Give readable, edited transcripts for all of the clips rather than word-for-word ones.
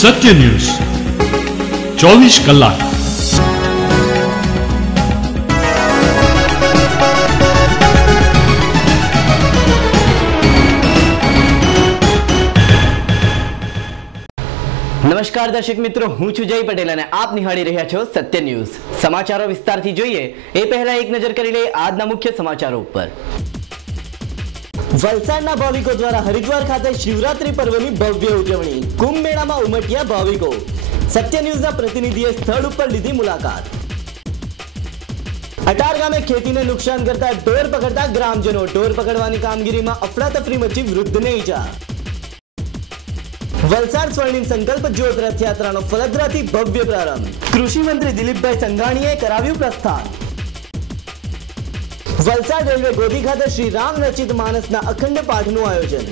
સત્ય news 24 કલાક। નમસ્કાર દર્શક મિત્રો, હું છું જય પટેલ અને આપ નિહાળી રહ્યા છો સત્ય ન્યૂઝ। સમાચારો વિસ્તારથી જોઈએ એ પહેલા એક નજર કરી લઈએ આજના મુખ્ય સમાચારો ઉપર। વલસાડના ભાવિકો દ્વારા હરિદ્વાર ખાતે શિવરાત્રી પર્વની ભવ્ય ઉજવણી, કુંભ મેળામાં ઉમટ્યા ભાવિકો। સત્ય ન્યૂઝના પ્રતિનિધિએ સ્થળ ઉપર લીધી મુલાકાત। અટાર ગામે ખેતીને નુકસાન કરતા ઢોર પકડતા ગ્રામજનો, ઢોર પકડવાની કામગીરીમાં અફડાતફરી મચી, વૃદ્ધને ઈજા। વલસાડ સ્વર્ણિમ સંકલ્પ જ્યોત રથયાત્રાનો ફલદ્રાથી ભવ્ય પ્રારંભ, કૃષિ મંત્રી દિલીપભાઈ સંઘાણીએ કરાવ્યું પ્રસ્થાન। વલસાડ રેલવે ગોદી ખાતે શ્રી રામ રચિત માનસના અખંડ પાઠનું આયોજન।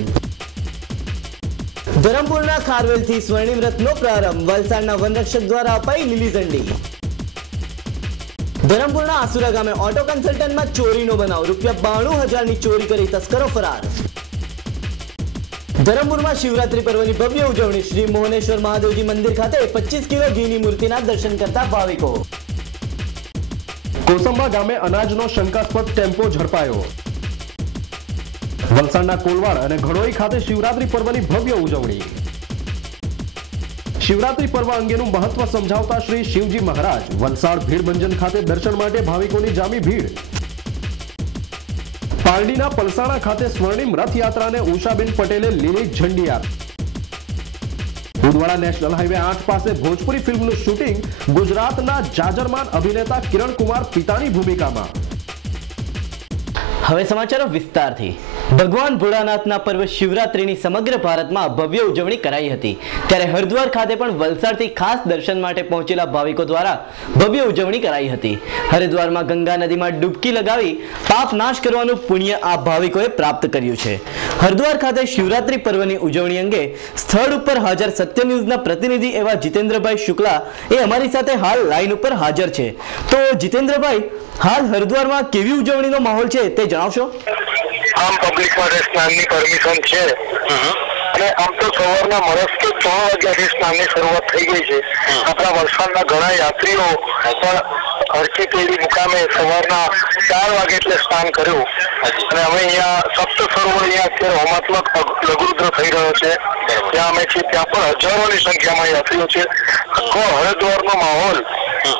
ધરમપુરના ખારવેલથી સ્વર્ણિમ રથનો પ્રારંભ, વલસાડના વનરક્ષક દ્વારા અપાઈ લીલી ઝંડી। ધરમપુરના આસુરા ગામે ઓટો કન્સલ્ટન્ટમાં ચોરીનો બનાવ, ₹92,000ની ચોરી કરી તસ્કરો ફરાર। ધરમપુરમાં શિવરાત્રી પર્વની ભવ્ય ઉજવણી, શ્રી મોહનેશ્વર મહાદેવજી મંદિર ખાતે 25 કિલો ઘીની મૂર્તિના દર્શન કરતા ભાવિકો। કોસંબા ગામે અનાજનો શંકાસ્પદ ટેમ્પો ઝડપાયો। વલસાડના કોલવાડ અને ઘડોઈ ખાતે શિવરાત્રી પર્વની ભવ્ય ઉજવણી। શિવરાત્રી પર્વ અંગેનું મહત્વ સમજાવતા શ્રી શિવજી મહારાજ, વલસાડ ભીડભંજન ખાતે દર્શન માટે ભાવિકોની જામી ભીડ। પારડીના પલસાણા ખાતે સ્વર્ણિમ રથયાત્રાને ઉષાબેન પટેલે લીલી ઝંડી આપી। ઉદવાડા નેશનલ હાઈવે 8 પાસે ભોજપુરી ફિલ્મનું શૂટિંગ, ગુજરાતના જાજરમાન અભિનેતા કિરણ કુમાર પિતાની ભૂમિકામાં। હવે સમાચારો વિસ્તારથી। ભગવાન ભોળાનાથના પર્વ શિવરાત્રીની સમગ્ર ભારતમાં ભવ્ય ઉજવણી કરાઈ હતી, ત્યારે હરિદ્વાર ખાતે પણ વલસાડથી ખાસ દર્શન માટે પહોંચેલા ભાવિકો દ્વારા ભવ્ય ઉજવણી કરાઈ હતી। હરિદ્વારમાં ગંગા નદીમાં ડૂબકી લગાવી પાપ નાશ કરવાનું પુણ્ય આ ભાવિકોએ પ્રાપ્ત કર્યું છે। હરિદ્વાર ખાતે શિવરાત્રી પર્વની ઉજવણી અંગે સ્થળ ઉપર હાજર સત્ય ન્યૂઝના પ્રતિનિધિ એવા જીતેન્દ્રભાઈ શુક્લા એ અમારી સાથે હાલ લાઈન ઉપર હાજર છે। તો જીતેન્દ્રભાઈ, હાલ હરિદ્વારમાં કેવી ઉજવણીનો માહોલ છે તે જણાવશો? આમ પબ્લિક માટે સ્નાનની પરમિશન છે અને આમ તો સવારના મળસ્કે 3 વાગ્યાથી સ્નાનની શરૂઆત થઈ ગઈ છે। આપણા વલસાડના ઘણા યાત્રીઓ પણ હરકી પેઢી મુકામે સવારના 4 વાગે એટલે સ્નાન કર્યું અને અમે અહીંયા સપ્ત સરોવર અહીંયા અત્યારે હોમાત્મક લઘુરુદ્ર થઈ રહ્યો છે, ત્યાં અમે છીએ, ત્યાં પણ હજારોની સંખ્યામાં યાત્રીઓ છે। આખો હરિદ્વારનો માહોલ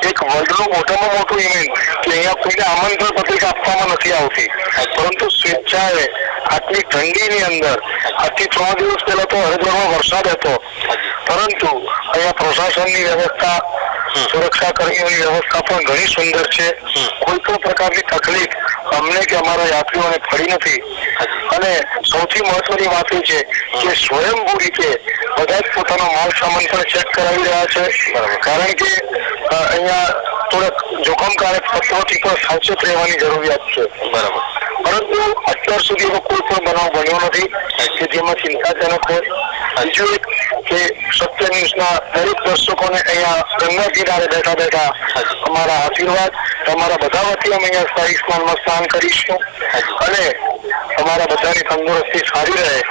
એક વર્લ્ડનું મોટામાં મોટું ઇવેન્ટ કે અહીંયા કોઈને આમંત્રણ પત્રિકા આપવામાં નથી આવતી, પરંતુ સ્વેચ્છાએ આટલી ઠંડીની અંદર, આજથી 3 દિવસ પહેલા તો હરિદ્વારમાં વરસાદ હતો, પરંતુ અહીંયા પ્રશાસનની વ્યવસ્થા, સુરક્ષા કર્મીઓની વ્યવસ્થા પણ ઘણી સુંદર છે। કોઈ પણ પ્રકારની તકલીફ અમને કે અમારા યાત્રીઓને પડી નથી અને સૌથી મહત્વની વાત એ છે કે સ્વયંભૂ રીતે બધા જ પોતાનો માલ સામાન પણ ચેક કરાવી રહ્યા છે, કારણ કે અહીંયા થોડાક જોખમકારક તત્વોથી પણ સાવચેત રહેવાની જરૂરિયાત છે। બરાબર, પરંતુ અત્યાર સુધી એવો કોઈ પણ બનાવ બન્યો નથી કે જેમાં ચિંતાજનક હોય। બીજું એક કે સત્ય ન્યૂઝના દરેક દર્શકોને અહીંયા ગંગા કિનારે બેઠા બેઠા અમારા આશીર્વાદ, તમારા બધા વતી અમે અહીંયા શાહી સ્નાનમાં સ્નાન કરીશું અને અમારા બધાની તંદુરસ્તી સારી રહે।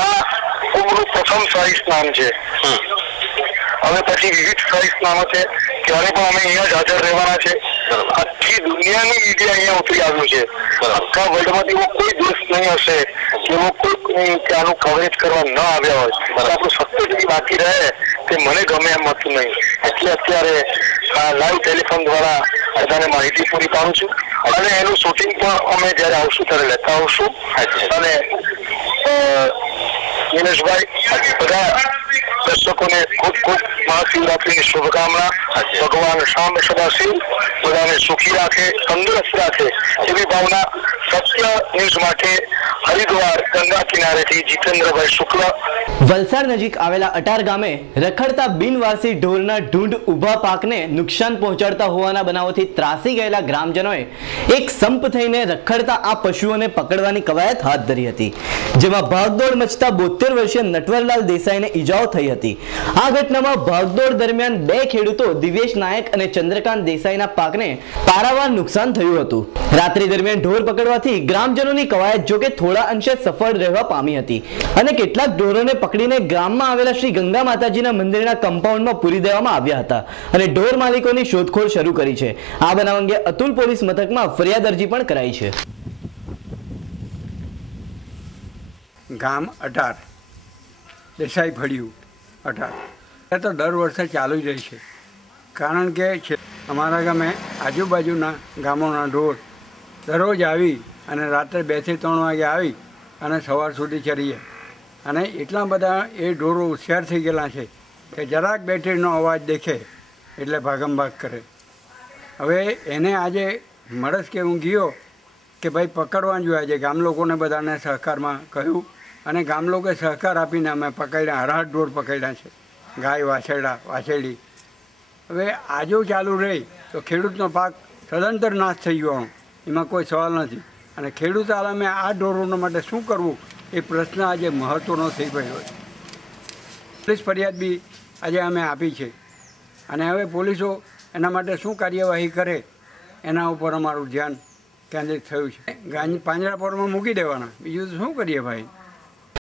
આ કુંભનું પ્રથમ શાહી સ્નાન છે, હવે પછી વિવિધ શાહી સ્નાનો છે, ત્યારે પણ અમે અહીંયા જ હાજર રહેવાના છે। આખી દુનિયાની મીડિયા અહીંયા ઉતરી આવ્યું છે, આખા વર્લ્ડમાંથી એવો કોઈ દેશ નહીં હશે એવો કોઈ આનું કવરેજ કરવા ન આવ્યા હોય, આપણું સત્ય જેવી બાકી રહે તે મને ગમે એમ હતું નહીં, એટલે અત્યારે લાઈવ ટેલિફોન દ્વારા બધાને માહિતી પૂરી પાડું છું અને એનું શૂટિંગ પણ અમે જયારે આવશું ત્યારે લેતા આવશું। અને દિનેશભાઈ, બધા દર્શકોને ખૂબ ખૂબ મહાશિવરાત્રીની શુભકામના। ભગવાન શામ સદાશિવ બધાને સુખી રાખે, તંદુરસ્ત રાખે એવી ભાવના। સત્ય ન્યૂઝ માટે હરિદ્વાર ગંગા કિનારેથી જીતેન્દ્રભાઈ શુક્લ। વલસાડ નજીક આવેલા અટાર ગામે રખડતા બિનવારસી ઢોરના ઢૂંઢ ઊભા પાકને નુકસાન પહોંચાડતા હોવાના બનાવોથી ત્રાસી ગયેલા ગ્રામજનોએ એક સંપ થઈને રખડતા આ પશુઓને પકડવાની કવાયત હાથ ધરી હતી, જેમાં ભાગદોડ મચતા 72 વર્ષીય નટવરલાલ દેસાઈને ઈજાઓ થઈ હતી। આ ઘટનામાં ભાગદોડ દરમિયાન 2 ખેડૂતો દિવેશ નાયક અને ચંદ્રકાંત દેસાઈના પાકને પારાવાર નુકસાન થયું હતું। રાત્રિ દરમિયાન ઢોર પકડવાથી ગ્રામજનોની કવાયત જોકે થોડા થોડા અંશે સફળ રહેવા પામી હતી અને કેટલાક ઢોરોને પકડીને ગામમાં આવેલા શ્રી ગંગા માતાજીના મંદિરના કમ્પાઉન્ડમાં પૂરી દેવામાં આવ્યા હતા અને ઢોર માલિકોની શોધખોળ શરૂ કરી છે. આ બનાવ અંગે અતુલ પોલીસ મથકમાં ફરિયાદ અરજી પણ કરાઈ છે. ગામ અટાર દેસાઈ ફળિયું અટાર એ તો દર વર્ષે ચાલુ જ રહી છે, કારણ કે અમારા ગામે આજુબાજુના ગામોના ઢોર દરરોજ આવી અને રાત્રે 2 થી 3 વાગે આવી અને સવાર સુધી ચરીએ અને એટલા બધા એ ઢોરો હોશિયાર થઈ ગયેલા છે કે જરાક બેટરીનો અવાજ દેખે એટલે ભાગમભાગ કરે. હવે એને આજે મળસ કે હું ગયો કે ભાઈ પકડવા જોઈએ, આજે ગામ લોકોને બધાને સહકારમાં કહ્યું અને ગામ લોકોએ સહકાર આપીને અમે પકડ્યા, 18 ઢોર પકડ્યા છે, ગાય વાછરડા વાછરડી. હવે આજો ચાલુ રહી તો ખેડૂતનો પાક સદંતર નાશ થઈ ગયો, એમાં કોઈ સવાલ નથી. અને ખેડૂત આલમે આ ઢોરોના માટે શું કરવું એ પ્રશ્ન આજે મહત્ત્વનો થઈ ગયો છે. પોલીસ ફરિયાદ બી આજે અમે આપી છે અને હવે પોલીસો એના માટે શું કાર્યવાહી કરે એના ઉપર અમારું ધ્યાન કેન્દ્રિત થયું છે. પાંજરાપોળમાં મૂકી દેવાના, બીજું તો શું કરીએ ભાઈ.